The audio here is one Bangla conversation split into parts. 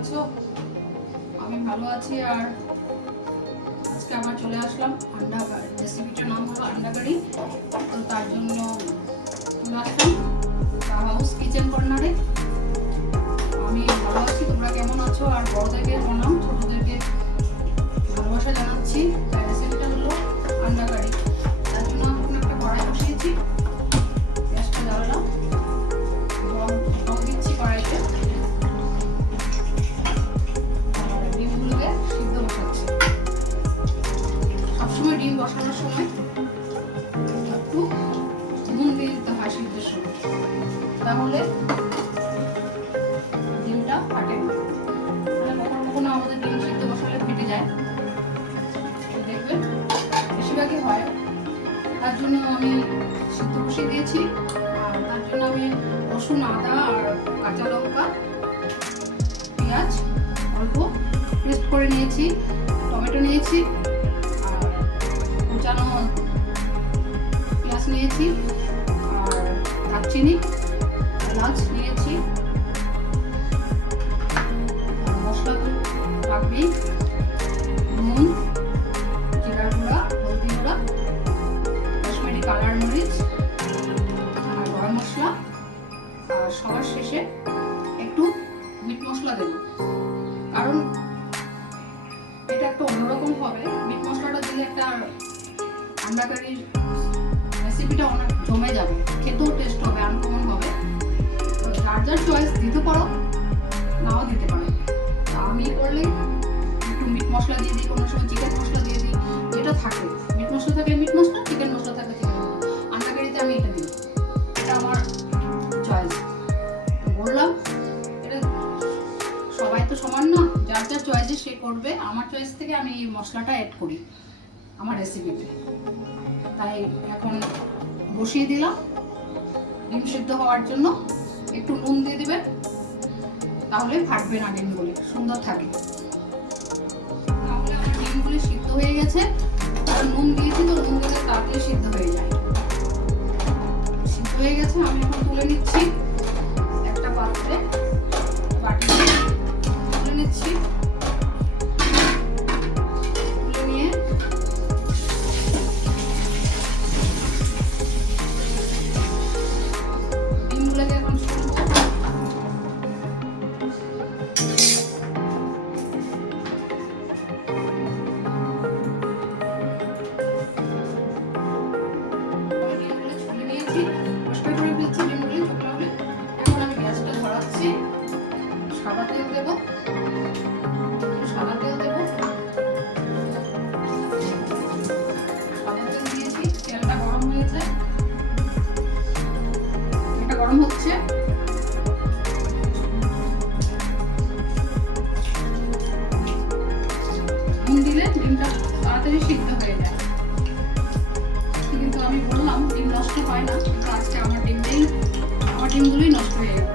আছো? আমি ভালো আছি। আর আজকে আবার চলে আসলাম আন্ডা কারি। রেসিপিটার নাম হলো আন্ডা কারি। তো তার জন্য চলে আসলাম হাউস কিচেন কর্নারে। আমি ভালো আছি, তোমরা কেমন আছো? আর বড়দেরকে প্রণাম, ছোটদেরকে ভালোবাসা জানাচ্ছি। রেসিপিটা হলো আন্ডা কারি। তার জন্য এখন একটা কড়াই বসিয়েছি, গ্যাসটা জ্বালালাম, জল দিচ্ছি কড়াইতে, আর ডিমগুলোকে সিদ্ধ বসাচ্ছি। সবসময় ডিম বসানোর সময় একটু নুন দিয়ে দিতে হয় সিদ্ধের সময়, তাহলে ডিমটা ফাটে না। কখনো কখনো আমাদের ডিম সিদ্ধ বসালে ফেটে যায়, দেখবেন বেশিরভাগই হয়। তার জন্য আমি সিদ্ধ বসিয়ে দিয়েছি। আর তার জন্য আমি রসুন, আদা আর কাঁচা লঙ্কা, পেঁয়াজ অল্প পেস্ট করে নিয়েছি, টমেটো নিয়েছি, আর কুচানো পেঁয়াজ নিয়েছি, আর দারচিনি, এলাচ নিয়েছি। মশলা তো থাকবেই, নুন, জিরা গুঁড়া, হলদি গুঁড়া, কাশ্মীরি কালার মরিচ আর গরম মশলা। আর সবার শেষে একটু মিট মশলা দেব, কারণ এটা একটা অন্যরকম হবে। মিট মশলাটা দিলে একটা আন্ডা কারির রেসিপিটা অনেক জমে যাবে, খেতেও টেস্ট হবে, আনকমন হবে। তো যার যার চয়েস দিতে পারো, নাও দিতে পারো। তো আমি করলে একটু মিট মশলা দিয়ে দিই, কোনো সময় চিকেন মশলা দিয়ে দিই, যেটা থাকে। মিট মশলা থাকলে মিট মশলা, চিকেন মশলা থাকলে চিকেন মশলা। আন্ডা কারিতে আমি এটা দিই, এটা আমার চয়েস। বললাম এটা সবাই তো সমান না, যার যার চয়েসে সে করবে। আমার চয়েস থেকে আমি এই মশলাটা অ্যাড করি আমার রেসিপিতে। তাই এখন বসিয়ে দিলাম ডিম সিদ্ধ হওয়ার জন্য। একটু নুন দিয়ে দিবেন, তাহলে ফাটবে না, ডিমগুলি সুন্দর থাকে। তাহলে আমার ডিমগুলি সিদ্ধ হয়ে গেছে, আর নুন দিয়েছি তো নুন দিলে তাড়াতাড়ি সিদ্ধ হয়ে যায়। সিদ্ধ হয়ে গেছে, আমি এখন তুলে নিচ্ছি একটা পাত্রে, বাটিতে তুলে নিচ্ছি। তুলে নিয়ে ডিমগুলোকে এখন পরিষ্কার করে ফেলছি ডিমগুলি শুকনো হলে। এখন আমি গ্যাসটা ধরাচ্ছি, সাদা তেল দেব, সাদা তেল দেব, সাদা তেল দিয়েছি। তেলটা গরম হয়েছে, এটা গরম হচ্ছে। নুন দিলে ডিমটা তাড়াতাড়ি সিদ্ধ হয়ে যায়। কিন্তু আমি বললাম ডিম নষ্ট হয় না, কিন্তু আজকে আমার ডিমগুলোই নষ্ট হয়ে গেল।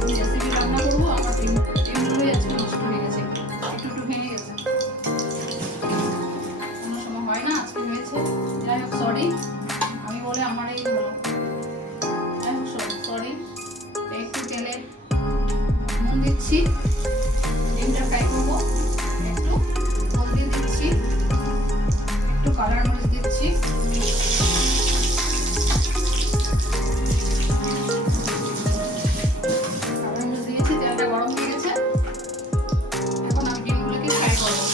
আমি রেসিপি রান্না করবো, আমার ডিমগুলোই আজকে নষ্ট হয়ে গেছে, একটু ভেঙে গেছে। কোনো সময় হয় না, আজকে হয়েছে। যাই হোক, সরি, আমি বলে আমার এই হলো। যাই হোক, সরি। একটু তেলে নুন দিচ্ছি, ডিমটা ফ্রাই করবো। একটু হলদি দিচ্ছি, একটু কালার মরিচ দিচ্ছি, কালার মরিচ দিয়েছি। তেলটা গরম হয়ে গেছে, এখন আমি ডিমগুলোকে ফ্রাই করবো।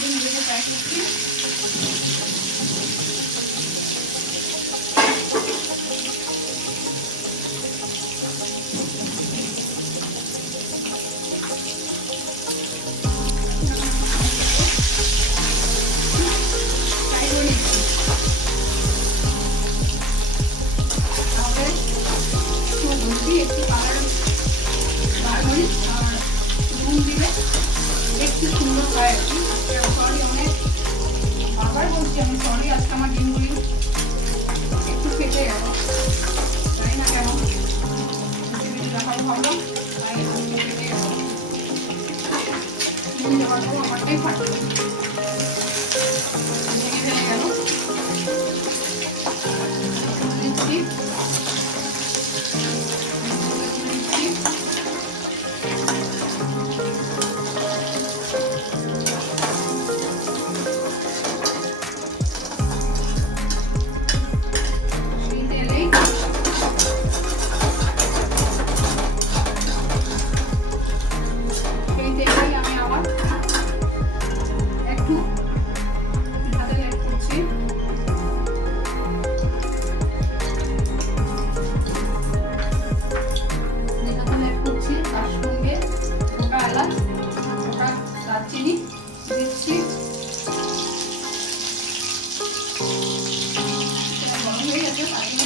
ডিমগুলোকে ফ্রাই করছি। একটু কালার মরিচ আর নুন দিলে একটু সুন্দর হয় আর কি। সরি, অনেক বারবার বলছি আমি, সরি। আজকে আমার ডিমগুলি একটু ফেটে গেল, জানি না কেন, রেসিপিটি দেখাবো ভাবলাম, তাই আজকে ফেটে গেল। ডিম দেওয়ার পর আমারটাই ফাটলো, ভেঙে গেল।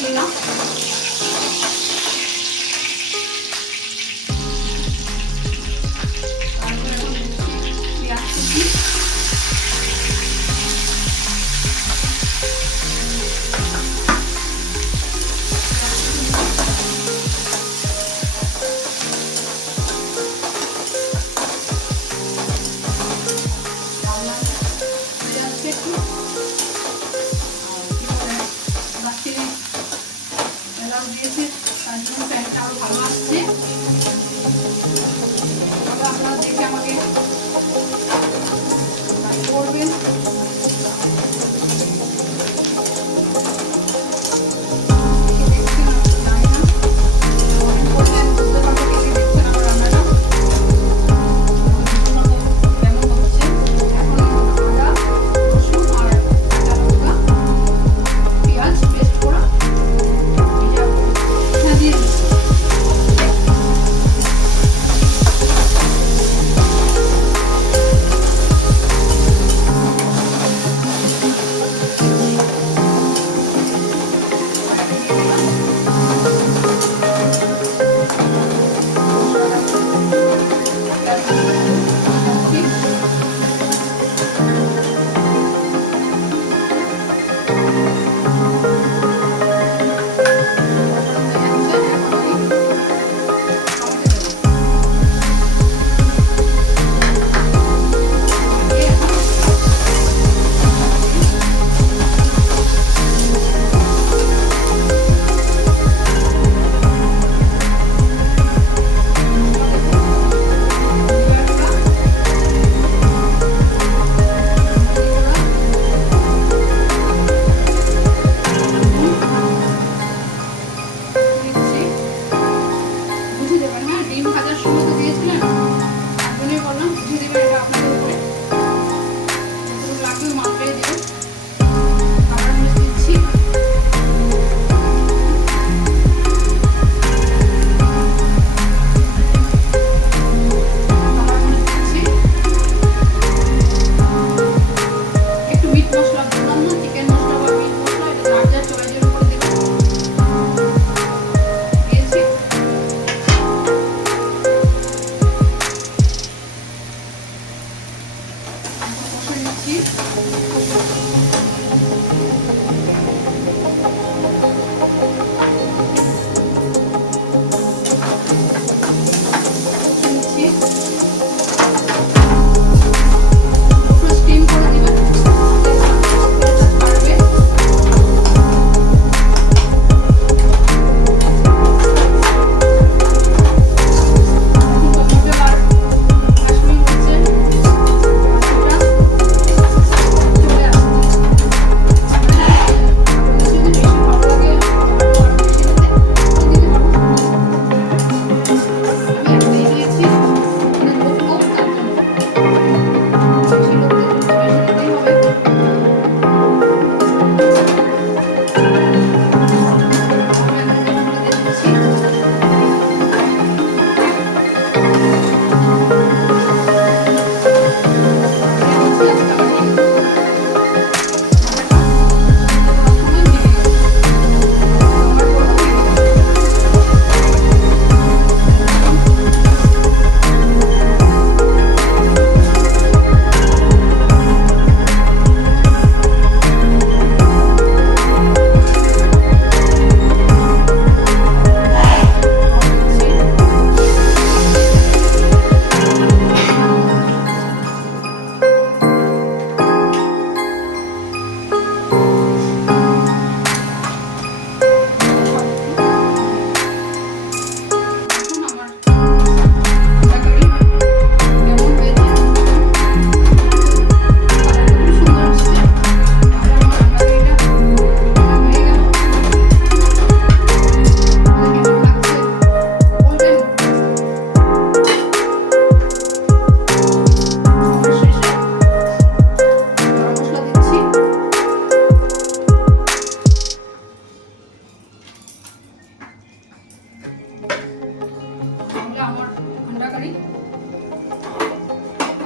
মশলা, তারপরে এখন দিচ্ছি পেঁয়াজ কুচি, দিয়েছি তার জন্য প্যানটা আরো ভালো আসছে। আপনারা দেখে আমাকে লাইক করবেন।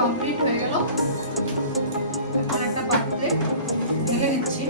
কমপ্লিট হয়ে গেল। এখন একটা পাত্রে ঢেলে নিচ্ছি।